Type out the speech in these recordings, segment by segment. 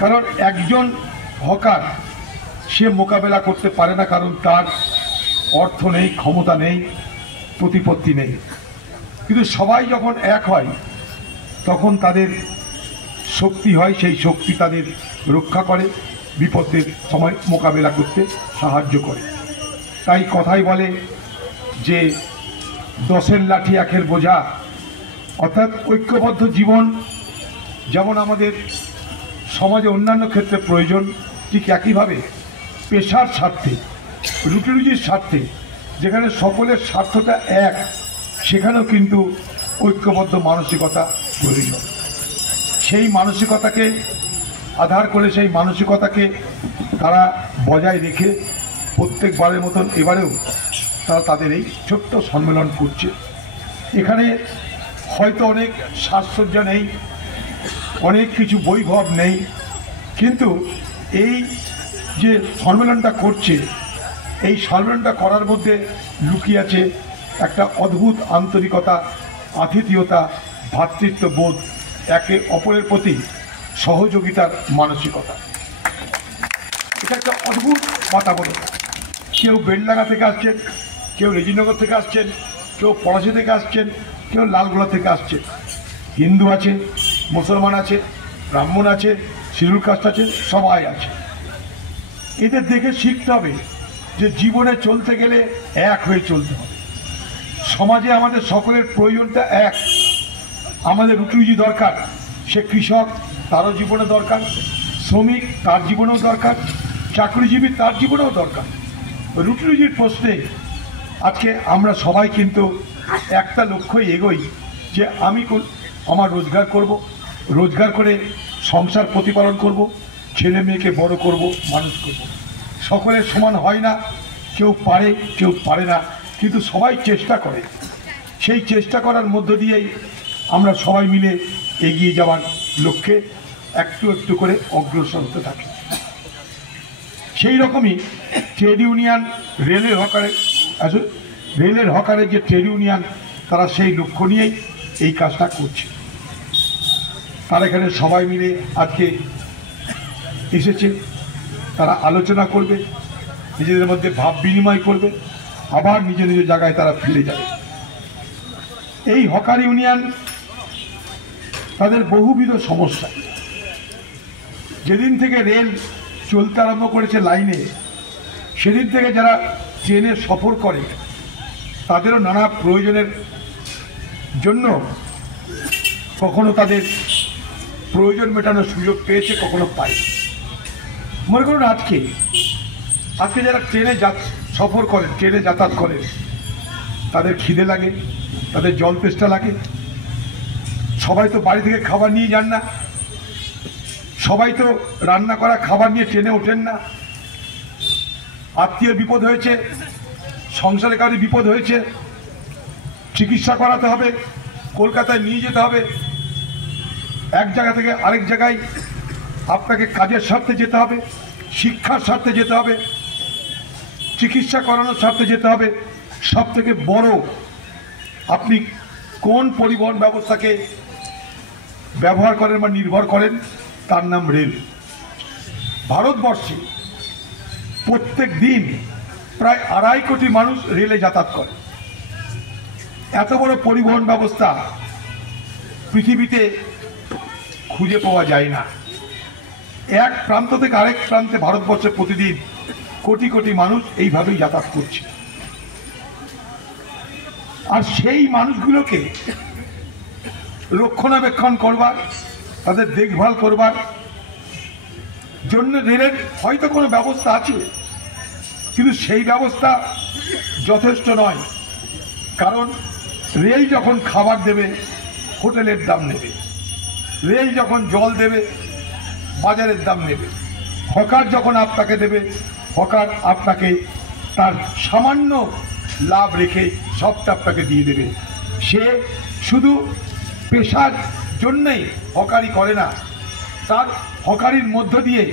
কারণ একজন হকার সে মোকাবেলা করতে পারে না, কারণ তার অর্থ নেই, ক্ষমতা নেই, প্রতিপত্তি নেই। কিন্তু সবাই যখন এক হয় তখন তাদের শক্তি হয়, সেই শক্তি তাদের রক্ষা করে, বিপদের সময় মোকাবেলা করতে সাহায্য করে। তাই কথাই বলে যে 10-এর লাঠি 1-এর বোঝা, অর্থাৎ ঐক্যবদ্ধ জীবন যেমন আমাদের সমাজে অন্যান্য ক্ষেত্রে প্রয়োজন, ঠিক একইভাবে পেশার স্বার্থে, রুটি রুজির স্বার্থে, যেখানে সকলের স্বার্থটা এক, সেখানেও কিন্তু ঐক্যবদ্ধ মানসিকতা প্রয়োজন। সেই মানসিকতাকে আধার করে, সেই মানসিকতাকে তারা বজায় রেখে প্রত্যেকবারের মতন এবারেও তারা তাদের এই ছোট্ট সম্মেলন করছে। এখানে হয়তো অনেক সাজসজ্জা নেই, অনেক কিছু বৈভব নেই, কিন্তু এই যে সম্মেলনটা করছে, এই সম্মেলনটা করার মধ্যে লুকিয়ে আছে একটা অদ্ভুত আন্তরিকতা, আতিথেয়তা, ভ্রাতৃত্ববোধ, একে অপরের প্রতি সহযোগিতার মানসিকতা। এটা একটা অদ্ভুত বাতাবরণ। কেউ বেলডাঙ্গা থেকে আসছেন, কেউ রেজিনগর থেকে আসছেন, কেউ পলাশী থেকে আসছেন, কেউ লালগোলা থেকে আসছেন। হিন্দু আছে, মুসলমান আছে, ব্রাহ্মণ আছে, শিডিউল কাস্ট আছে, সবাই আছে। এদের দেখে শিখতে হবে যে জীবনে চলতে গেলে এক হয়ে চলতে হবে। সমাজে আমাদের সকলের প্রয়োজনটা এক। আমাদের রুটি রুজি দরকার, সে কৃষক তারও জীবনে দরকার, শ্রমিক তার জীবনেও দরকার, চাকরিজীবী তার জীবনেও দরকার। রুটি রুজির প্রশ্নে আজকে আমরা সবাই কিন্তু একটা লক্ষ্যই এগোই যে আমি আমার রোজগার করব, রোজগার করে সংসার প্রতিপালন করব, ছেলে মেয়েকে বড় করব, মানুষ করব। সকলের সমান হয় না, কেউ পারে কেউ পারে না, কিন্তু সবাই চেষ্টা করে। সেই চেষ্টা করার মধ্য দিয়েই আমরা সবাই মিলে এগিয়ে যাওয়ার লক্ষ্যে একটু একটু করে অগ্রসর হতে থাকি। সেই রকমই ট্রেড ইউনিয়ন, রেলের হকারের যে ট্রেড ইউনিয়ন, তারা সেই লক্ষ্য নিয়েই এই কাজটা করছে। তারা এখানে সবাই মিলে আজকে এসেছে, তারা আলোচনা করবে, নিজেদের মধ্যে ভাব বিনিময় করবে, আবার নিজ নিজ জায়গায় তারা ফিরে যাবে। এই হকার ইউনিয়ন তাদের বহুবিধ সমস্যা, যেদিন থেকে রেল চলতে আরম্ভ করেছে লাইনে, সেদিন থেকে যারা ট্রেনে সফর করে তাদেরও নানা প্রয়োজনের জন্য কখনো তাদের প্রয়োজন মেটানোর সুযোগ পেয়েছে, কখনো পায়। মনে করুন আজকে যারা ট্রেনে সফর করেন, ট্রেনে যাতায়াত করেন, তাদের খিদে লাগে, তাদের জল তেষ্টা লাগে। সবাই তো বাড়ি থেকে খাবার নিয়ে যান না, সবাই তো রান্না করা খাবার নিয়ে ট্রেনে ওঠেন না। আত্মীয় বিপদ হয়েছে, সংসারে কারো বিপদ হয়েছে, চিকিৎসা করাতে হবে, কলকাতায় নিয়ে যেতে হবে, এক জায়গা থেকে আরেক জায়গায় আপনাকে কাজের স্বার্থে যেতে হবে, শিক্ষার স্বার্থে যেতে হবে, চিকিৎসা করানোর স্বার্থে যেতে হবে। সব থেকে বড়, আপনি কোন পরিবহন ব্যবস্থাকে ব্যবহার করেন বা নির্ভর করেন, তার নাম রেল। ভারতবর্ষে প্রত্যেক দিন প্রায় 2.5 কোটি মানুষ রেলে যাতায়াত করে। এত বড় পরিবহন ব্যবস্থা পৃথিবীতে খুঁজে পাওয়া যায় না। এক প্রান্ত থেকে আরেক প্রান্তে ভারতবর্ষে প্রতিদিন কোটি কোটি মানুষ এইভাবেই যাতায়াত করছে। আর সেই মানুষগুলোকে রক্ষণাবেক্ষণ করবার, তাদের দেখভাল করবার জন্য রেলের হয়তো কোনো ব্যবস্থা আছে, কিন্তু সেই ব্যবস্থা যথেষ্ট নয়। কারণ রেল যখন খাবার দেবে, হোটেলের দাম নেবে, রেল যখন জল দেবে, বাজারের দাম নেবে, হকার যখন আপনাকে দেবে, হকার আপনাকে তার সামান্য লাভ রেখে সবটা আপনাকে দিয়ে দেবে। সে শুধু পেশার জন্যই হকারি করে না, তার হকারির মধ্য দিয়ে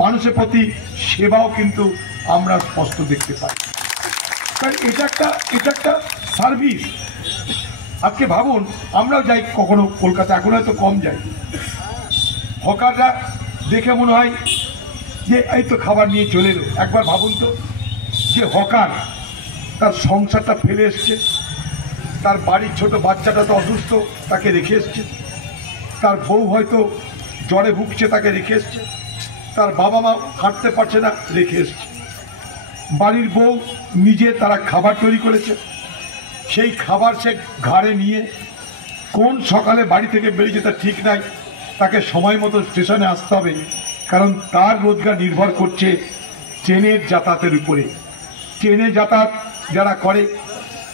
মানুষের প্রতি সেবাও কিন্তু আমরা স্পষ্ট দেখতে পাই। কারণ এটা একটা সার্ভিস। আজকে ভাবুন, আমরাও যাই কখনো কলকাতা, এখন হয়তো কম যাই, হকাররা দেখে মনে হয় যে এই তো খাবার নিয়ে চলে এলো। একবার ভাবুন তো, যে হকার তার সংসারটা ফেলে এসছে, তার বাড়ির ছোট বাচ্চাটা তো অসুস্থ, তাকে রেখে এসছে, তার বউ হয়তো জ্বরে ভুগছে, তাকে রেখে এসছে, তার বাবা মা হাঁটতে পারছে না, রেখে এসছে, বাড়ির বউ নিজে তারা খাবার তৈরি করেছে, সেই খাবার সে ঘাড়ে নিয়ে কোন সকালে বাড়ি থেকে বেরিয়েছে তার ঠিক নাই, তাকে সময় মতো স্টেশনে আসতে হবে, কারণ তার রোজগার নির্ভর করছে ট্রেনের যাতায়াতের উপরে। ট্রেনে যাতায়াত যারা করে,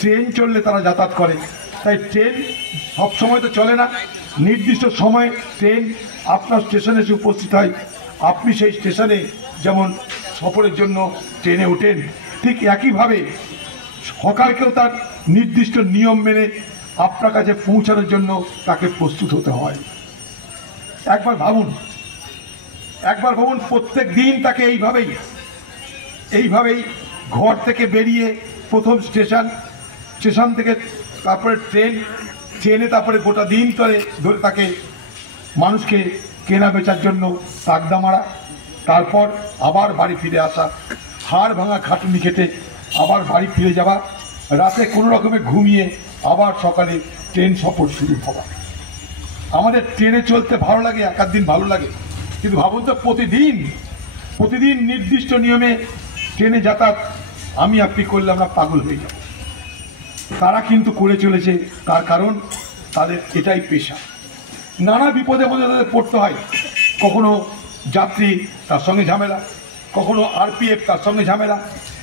ট্রেন চললে তারা যাতায়াত করে, তাই ট্রেন সবসময় তো চলে না, নির্দিষ্ট সময়ে ট্রেন আপনার স্টেশনে এসে উপস্থিত হয়। আপনি সেই স্টেশনে যেমন সফরের জন্য ট্রেনে ওঠেন, ঠিক একইভাবে হকারকেও তার নির্দিষ্ট নিয়ম মেনে আপনার কাছে পৌঁছানোর জন্য তাকে প্রস্তুত হতে হয়। একবার ভাবুন, প্রত্যেক দিন তাকে এইভাবেই ঘর থেকে বেরিয়ে প্রথম স্টেশন থেকে তারপরে ট্রেনে তারপরে গোটা দিন ধরে তাকে মানুষকে কেনা বেচার জন্য তাগদা মারা, তারপর আবার বাড়ি ফিরে আসা, হাড় ভাঙা খাটুনি খেটে আবার বাড়ি ফিরে যাওয়া, রাতে কোনো রকমে ঘুমিয়ে আবার সকালে ট্রেন সফর শুরু হওয়া। আমাদের ট্রেনে চলতে ভালো লাগে, এক দিন ভালো লাগে, কিন্তু ভাবুন তো প্রতিদিন নির্দিষ্ট নিয়মে ট্রেনে যাতায়াত আমি আপনি করলে আমরা পাগল হয়ে যাব। তারা কিন্তু করে চলেছে, তার কারণ তাদের এটাই পেশা। নানা বিপদের মধ্যে তাদের পড়তে হয়, কখনো যাত্রী তার সঙ্গে ঝামেলা, কখনো আরপিএফ তার সঙ্গে ঝামেলা,